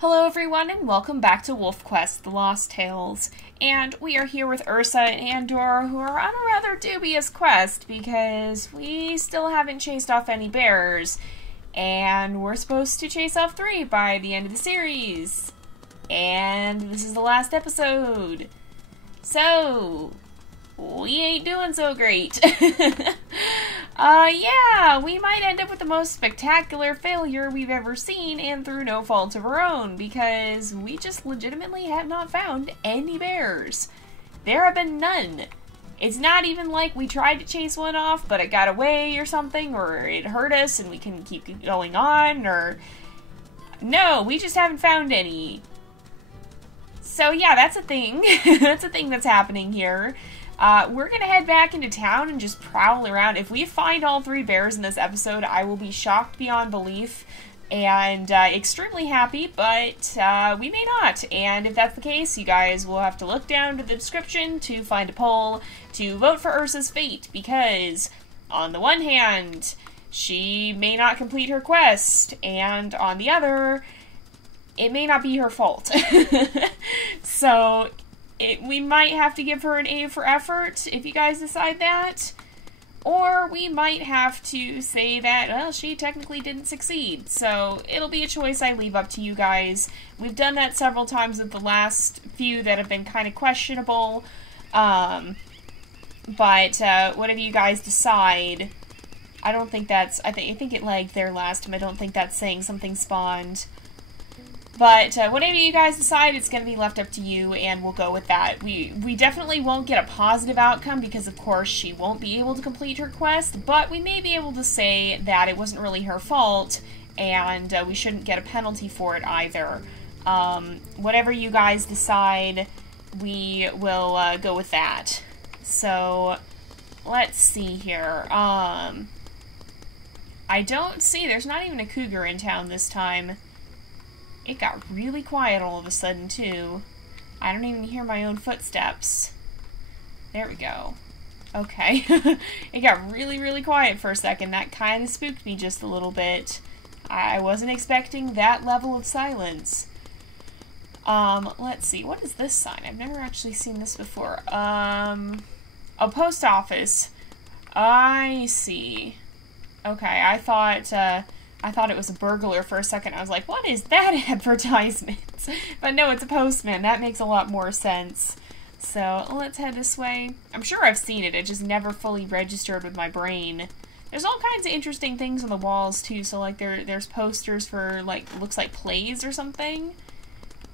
Hello everyone and welcome back to WolfQuest, The Lost Tales. And we are here with Ursa and Andor, who are on a rather dubious quest because we still haven't chased off any bears. And we're supposed to chase off 3 by the end of the series. And this is the last episode. So, we ain't doing so great. Yeah, we might end up with the most spectacular failure we've ever seen, and through no fault of our own, because we just legitimately have not found any bears. There have been none. It's not even like we tried to chase one off, but it got away or something, or it hurt us and we can keep going on, or... No, we just haven't found any. So yeah, that's a thing. That's a thing that's happening here. We're gonna head back into town and just prowl around. If we find all 3 bears in this episode, I will be shocked beyond belief and extremely happy, but we may not. And if that's the case, you guys will have to look down to the description to find a poll to vote for Ursa's fate, because on the one hand, she may not complete her quest, and on the other, it may not be her fault. So... we might have to give her an A for effort, if you guys decide that. Or we might have to say that, well, she technically didn't succeed. So it'll be a choice I leave up to you guys. We've done that several times with the last few that have been kind of questionable. But whatever you guys decide, I don't think that's... I think it lagged there last time. I don't think that's saying something spawned. But whatever you guys decide, it's going to be left up to you, and we'll go with that. We definitely won't get a positive outcome, because of course she won't be able to complete her quest, but we may be able to say that it wasn't really her fault, and we shouldn't get a penalty for it either. Whatever you guys decide, we will go with that. So, let's see here. I don't see, there's not even a cougar in town this time. It got really quiet all of a sudden, too. I don't even hear my own footsteps. There we go. Okay. It got really, really quiet for a second. That kind of spooked me just a little bit. I wasn't expecting that level of silence. Let's see. What is this sign? I've never actually seen this before. A post office. I see. Okay, I thought it was a burglar for a second. I was like, what is that advertisement? But no, it's a postman. That makes a lot more sense. So, let's head this way. I'm sure I've seen it. It just never fully registered with my brain. There's all kinds of interesting things on the walls, too. So, like, there's posters for, like, looks like plays or something.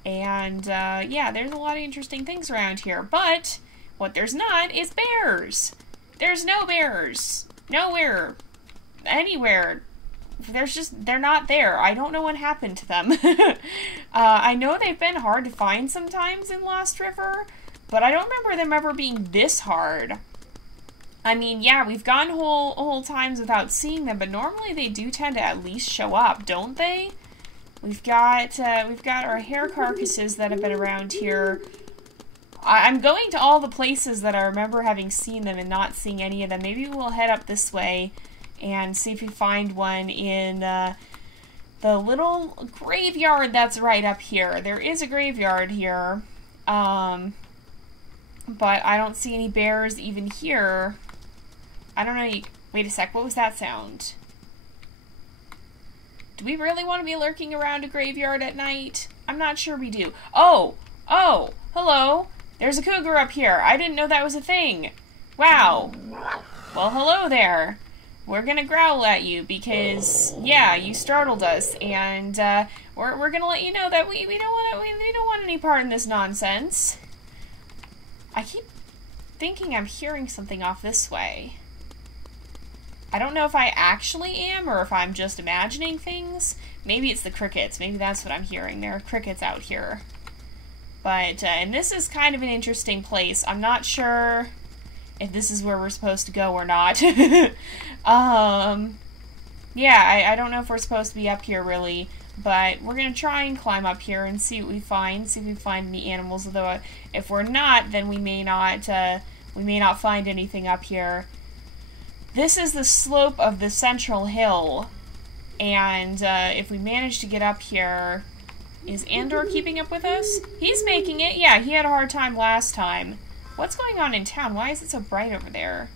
And, yeah, there's a lot of interesting things around here. But, what there's not is bears. There's no bears. Nowhere. Anywhere. They're not there. I don't know what happened to them. I know they've been hard to find sometimes in Lost River, but I don't remember them ever being this hard. I mean, yeah, we've gone whole times without seeing them, but normally they do tend to at least show up, don't they? We've got our hare carcasses that have been around here. I'm going to all the places that I remember having seen them and not seeing any of them. Maybe we'll head up this way and see if we find one in the little graveyard that's right up here. There is a graveyard here, but I don't see any bears even here. I don't know. Wait a sec, what was that sound? Do we really want to be lurking around a graveyard at night? I'm not sure we do. Oh, hello. There's a cougar up here. I didn't know that was a thing. Wow. Well, hello there. We're gonna growl at you because, yeah, you startled us, and we're gonna let you know that we don't want any part in this nonsense. I keep thinking I'm hearing something off this way. I don't know if I actually am or if I'm just imagining things. Maybe it's the crickets. Maybe that's what I'm hearing. There are crickets out here. But and this is kind of an interesting place. I'm not sure if this is where we're supposed to go or not. Yeah, I don't know if we're supposed to be up here, really, but we're gonna try and climb up here and see what we find, see if we find any animals, although if we're not, then we may not find anything up here. This is the slope of the central hill, and if we manage to get up here, Is Andor keeping up with us? He's making it. Yeah, he had a hard time last time. What's going on in town? Why is it so bright over there?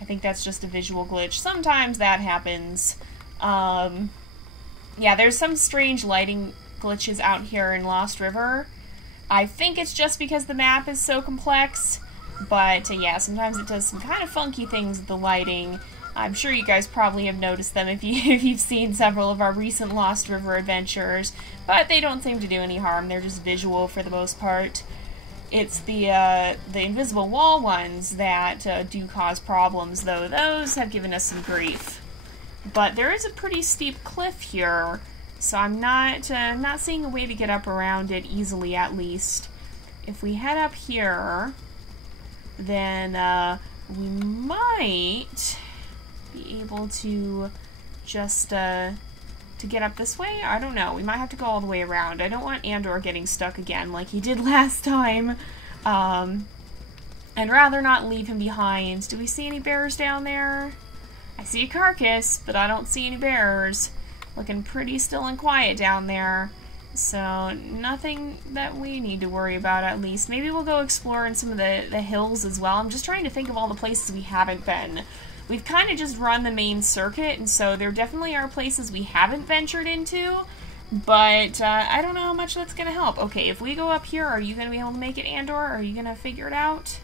I think that's just a visual glitch. Sometimes that happens. Yeah, there's some strange lighting glitches out here in Lost River. I think it's just because the map is so complex, but yeah, sometimes it does some kind of funky things with the lighting. I'm sure you guys probably have noticed them if you've seen several of our recent Lost River adventures, but they don't seem to do any harm. They're just visual for the most part. It's the invisible wall ones that do cause problems, though. Those have given us some grief. But there is a pretty steep cliff here, so I'm not seeing a way to get up around it easily, at least. If we head up here, then we might be able to just to get up this way. I don't know. We might have to go all the way around. I don't want Andor getting stuck again like he did last time. I'd rather not leave him behind. Do we see any bears down there? I see a carcass, but I don't see any bears. Looking pretty still and quiet down there. So, nothing that we need to worry about, at least. Maybe we'll go explore in some of the hills as well. I'm just trying to think of all the places we haven't been. We've kind of just run the main circuit, and so there definitely are places we haven't ventured into, but I don't know how much that's going to help. Okay, if we go up here, are you going to be able to make it, Andor? Are you going to figure it out?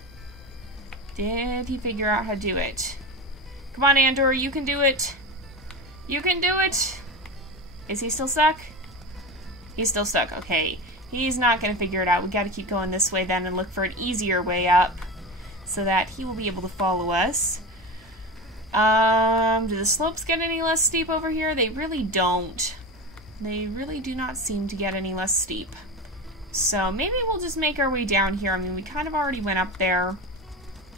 Did he figure out how to do it? Come on, Andor, you can do it. You can do it. Is he still stuck? He's still stuck. Okay. He's not going to figure it out. We got to keep going this way then and look for an easier way up so that he will be able to follow us. Do the slopes get any less steep over here? They really don't. They really do not seem to get any less steep. So maybe we'll just make our way down here. I mean, we kind of already went up there.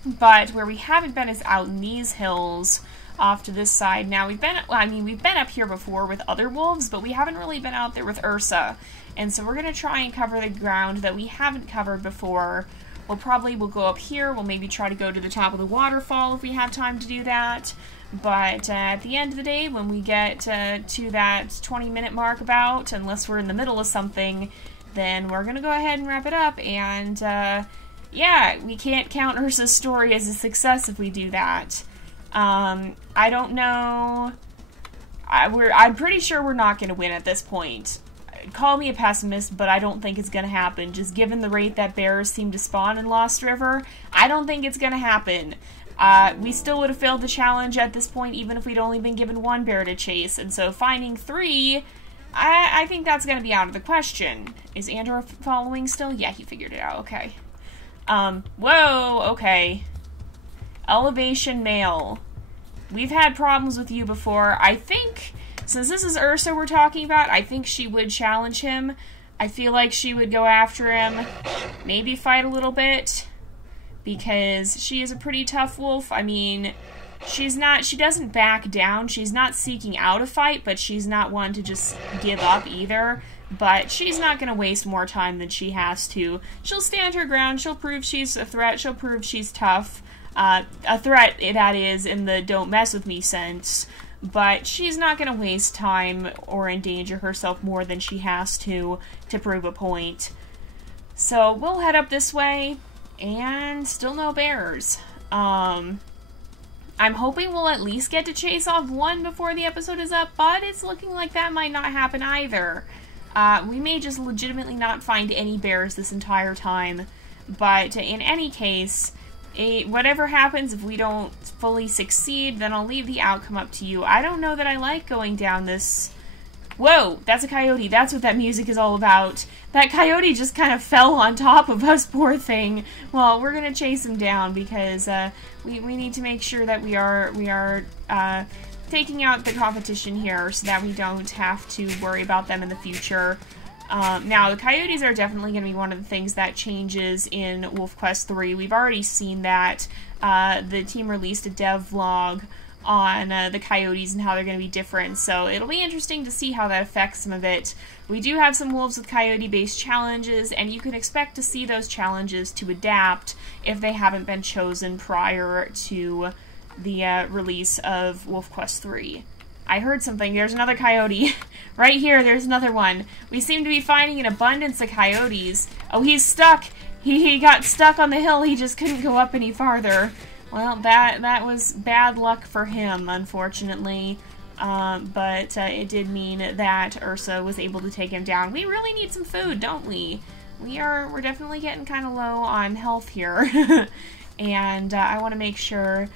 But where we haven't been is out in these hills off to this side. Now, we've been up here before with other wolves, but we haven't really been out there with Ursa. And so we're going to try and cover the ground that we haven't covered before. We'll go up here. We'll maybe try to go to the top of the waterfall if we have time to do that. But at the end of the day, when we get to that 20-minute mark about, unless we're in the middle of something, then we're going to go ahead and wrap it up. And yeah, we can't count Ursa's story as a success if we do that. I don't know. I'm pretty sure we're not going to win at this point. Call me a pessimist, but I don't think it's going to happen. Just given the rate that bears seem to spawn in Lost River, I don't think it's going to happen. We still would have failed the challenge at this point, even if we'd only been given one bear to chase. And so finding 3, I think that's going to be out of the question. Is Andor following still? Yeah, he figured it out. Okay. Whoa, okay. Elevation male. We've had problems with you before. I think, since this is Ursa we're talking about, I think she would challenge him. I feel like she would go after him, maybe fight a little bit, because she is a pretty tough wolf. I mean, she doesn't back down. She's not seeking out a fight, but she's not one to just give up either. But she's not going to waste more time than she has to. She'll stand her ground. She'll prove she's a threat. She'll prove she's tough. A threat, that is, in the don't mess with me sense. But she's not going to waste time or endanger herself more than she has to prove a point. So we'll head up this way, and still no bears. I'm hoping we'll at least get to chase off one before the episode is up, but it's looking like that might not happen either. We may just legitimately not find any bears this entire time, but in any case, whatever happens, if we don't fully succeed, then I'll leave the outcome up to you. I don't know that I like going down this... Whoa, that's a coyote. That's what that music is all about. That coyote just kind of fell on top of us, poor thing. Well, we're going to chase him down because we need to make sure that we are taking out the competition here so that we don't have to worry about them in the future. Now, the coyotes are definitely going to be one of the things that changes in WolfQuest 3. We've already seen that. The team released a dev vlog on the coyotes and how they're going to be different, so it'll be interesting to see how that affects some of it. We do have some wolves with coyote-based challenges, and you can expect to see those challenges to adapt if they haven't been chosen prior to the release of WolfQuest 3. I heard something. There's another coyote. Right here, there's another one. We seem to be finding an abundance of coyotes. Oh, he's stuck. He got stuck on the hill. He just couldn't go up any farther. Well, that was bad luck for him, unfortunately. But it did mean that Ursa was able to take him down. We really need some food, don't we? We're definitely getting kind of low on health here. And I want to make sure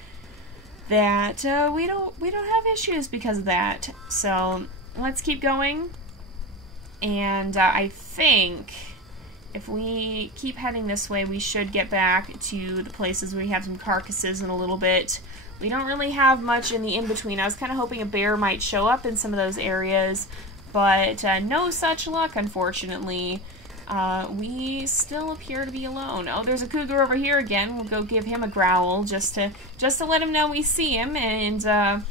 that we don't have issues because of that. So let's keep going. And I think if we keep heading this way, we should get back to the places where we have some carcasses in a little bit. We don't really have much in the in-between. I was kind of hoping a bear might show up in some of those areas, but no such luck, unfortunately. We still appear to be alone. Oh, there's a cougar over here again. We'll go give him a growl just to let him know we see him, and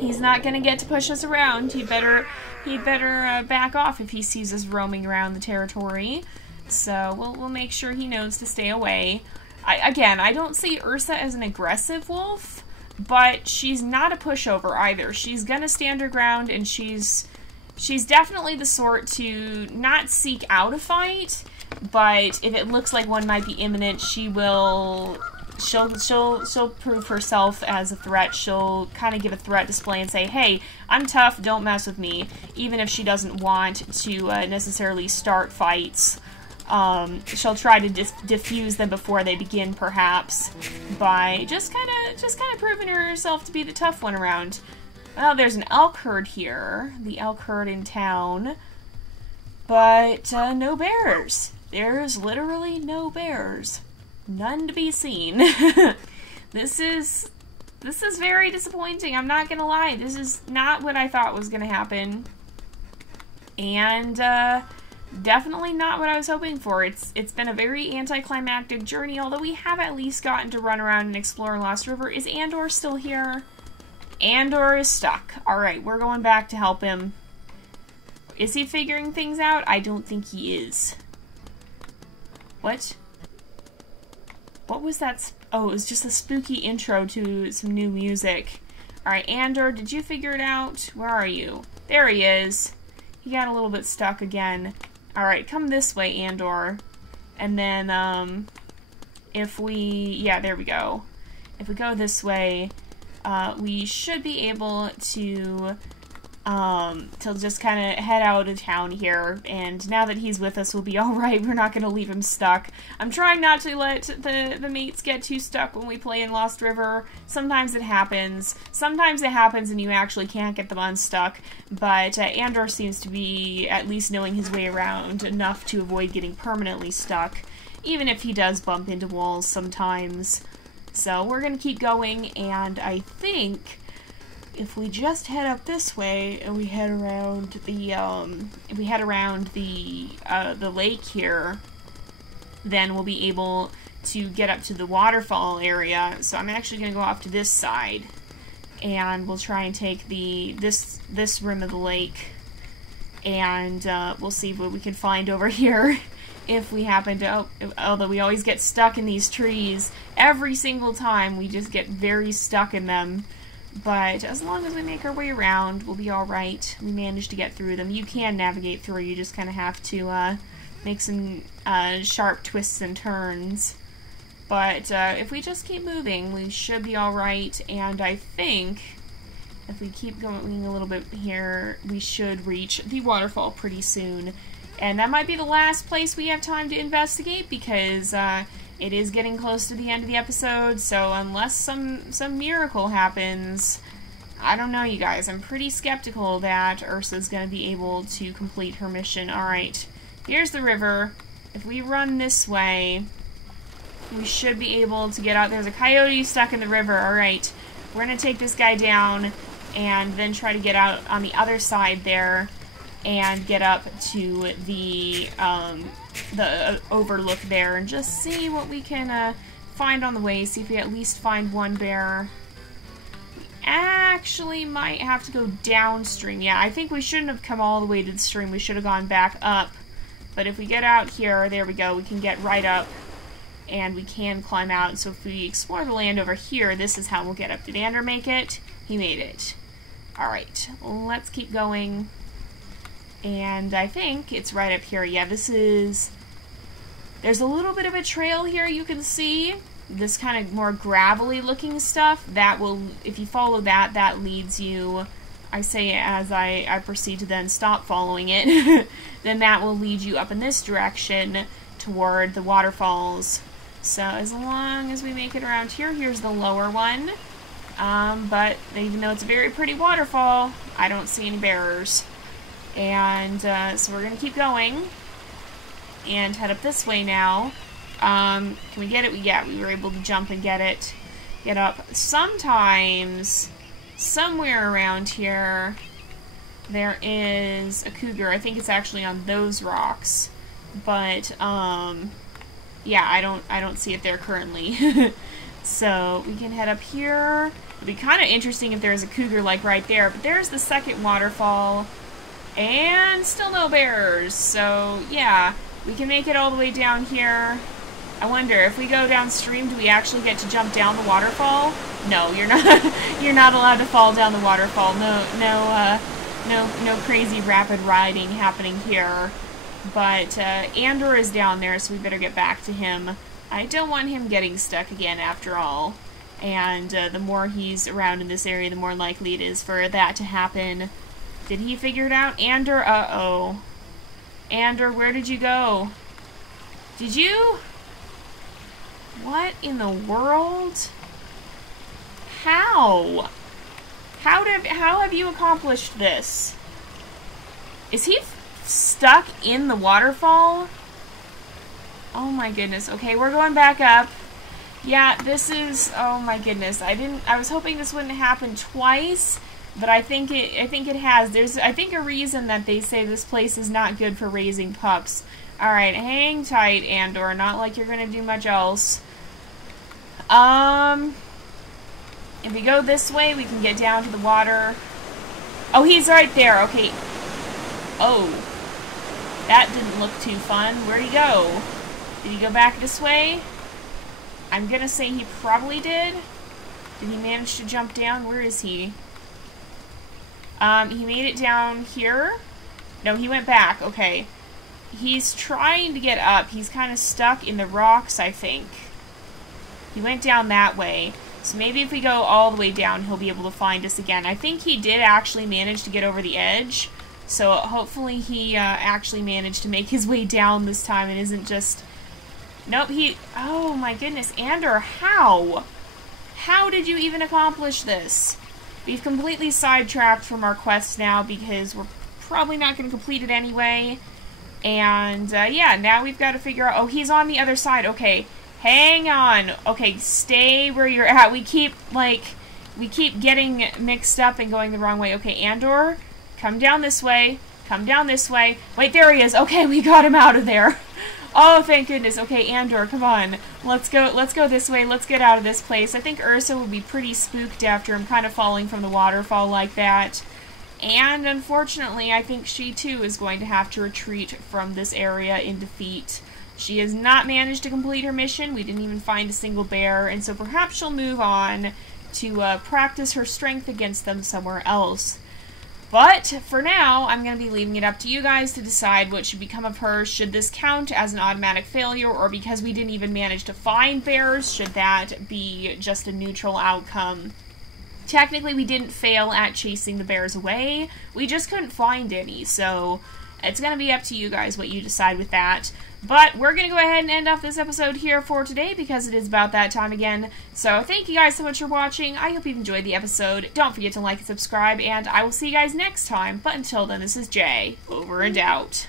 he's not gonna get to push us around. He'd better back off if he sees us roaming around the territory. So we'll make sure he knows to stay away. I don't see Ursa as an aggressive wolf, but she's not a pushover either. She's gonna stand her ground, and she's definitely the sort to not seek out a fight, but if it looks like one might be imminent, she'll prove herself as a threat. She'll kind of give a threat display and say, hey, I'm tough, don't mess with me, even if she doesn't want to necessarily start fights. She'll try to diffuse them before they begin, perhaps, by just kind of proving herself to be the tough one around. Well, there's an elk herd here, the elk herd in town, but no bears. There's literally no bears. None to be seen. This is very disappointing. I'm not gonna lie. This is not what I thought was gonna happen, and definitely not what I was hoping for. It's been a very anticlimactic journey, although we have at least gotten to run around and explore Lost River. Is Andor still here? Andor is stuck. Alright, we're going back to help him. Is he figuring things out? I don't think he is. What? What was that? Oh, it was just a spooky intro to some new music. Alright, Andor, did you figure it out? Where are you? There he is. He got a little bit stuck again. Alright, come this way, Andor. And then, if we... yeah, there we go. If we go this way, we should be able to just kind of head out of town here, and now that he's with us, we'll be alright. We're not going to leave him stuck. I'm trying not to let the mates get too stuck when we play in Lost River. Sometimes it happens. Sometimes it happens and you actually can't get them unstuck, but Andor seems to be at least knowing his way around enough to avoid getting permanently stuck, even if he does bump into walls sometimes. So we're going to keep going, and I think if we just head up this way and we head around the lake here, then we'll be able to get up to the waterfall area. So I'm actually going to go off to this side, and we'll try and take this rim of the lake, and we'll see what we can find over here. If we happen to, although we always get stuck in these trees, every single time we just get very stuck in them. But as long as we make our way around, we'll be alright. We managed to get through them. You can navigate through, you just kind of have to make some sharp twists and turns. But if we just keep moving, we should be alright, and I think if we keep going a little bit here, we should reach the waterfall pretty soon. And that might be the last place we have time to investigate, because it is getting close to the end of the episode, so unless some miracle happens, I don't know, you guys. I'm pretty skeptical that Ursa's going to be able to complete her mission. Alright, here's the river. If we run this way, we should be able to get out. There's a coyote stuck in the river. Alright, we're going to take this guy down and then try to get out on the other side there and get up to the overlook there and just see what we can find on the way. See if we at least find one bear. We actually might have to go downstream. Yeah, I think we shouldn't have come all the way to the stream. We should have gone back up. But if we get out here, there we go, we can get right up and we can climb out. And so if we explore the land over here, this is how we'll get up. Did Andor make it? He made it. Alright, let's keep going. And I think it's right up here. Yeah, this is... There's a little bit of a trail here you can see. This kind of more gravelly looking stuff. That will, if you follow that, that leads you... I say as I proceed to then stop following it. Then that will lead you up in this direction toward the waterfalls. So as long as we make it around here, here's the lower one. But even though it's a very pretty waterfall, I don't see any bearers. And so we're going to keep going and head up this way now. Can we get it? Yeah, we were able to jump and get it. Get up. Sometimes, somewhere around here, there is a cougar. I think it's actually on those rocks. But, yeah, I don't see it there currently. So we can head up here. It'd be kind of interesting if there's a cougar like right there. But there's the second waterfall. And still no bears. So, yeah, we can make it all the way down here. I wonder, if we go downstream, do we actually get to jump down the waterfall? No, you're not. You're not allowed to fall down the waterfall. No crazy rapid riding happening here. But Andor is down there, so we better get back to him. I don't want him getting stuck again, after all. And the more he's around in this area, the more likely it is for that to happen. Did he figure it out? Andor, uh-oh. Andor, where did you go? Did you? What in the world? How? How have you accomplished this? Is he stuck in the waterfall? Oh my goodness. Okay, we're going back up. Yeah, this is, oh my goodness. I was hoping this wouldn't happen twice. But I think it has. There's, I think, a reason that they say this place is not good for raising pups. Alright, hang tight, Andor. Not like you're gonna do much else. If we go this way, we can get down to the water. Oh, he's right there. Okay. Oh. That didn't look too fun. Where'd he go? Did he go back this way? I'm gonna say he probably did. Did he manage to jump down? Where is he? He made it down here. No, he went back. Okay. He's trying to get up. He's kind of stuck in the rocks, I think. He went down that way. So maybe if we go all the way down, he'll be able to find us again. I think he did actually manage to get over the edge. So hopefully he actually managed to make his way down this time and isn't just... Nope, he... Oh my goodness. Andor, how? How did you even accomplish this? We've completely sidetracked from our quest now because we're probably not going to complete it anyway. And, yeah, now we've got to figure out... Oh, he's on the other side. Okay, hang on. Okay, stay where you're at. We keep getting mixed up and going the wrong way. Okay, Andor, come down this way. Come down this way. Wait, there he is. Okay, we got him out of there. Oh, thank goodness. Okay, Andor, come on. Let's go this way. Let's get out of this place. I think Ursa would be pretty spooked after him kind of falling from the waterfall like that. And unfortunately, I think she too is going to have to retreat from this area in defeat. She has not managed to complete her mission. We didn't even find a single bear, and so perhaps she'll move on to practice her strength against them somewhere else. But for now, I'm going to be leaving it up to you guys to decide what should become of her. Should this count as an automatic failure, or because we didn't even manage to find bears, should that be just a neutral outcome? Technically, we didn't fail at chasing the bears away. We just couldn't find any, so it's going to be up to you guys what you decide with that. But we're going to go ahead and end off this episode here for today because it is about that time again. So thank you guys so much for watching. I hope you've enjoyed the episode. Don't forget to like and subscribe, and I will see you guys next time. But until then, this is Jay, over and out.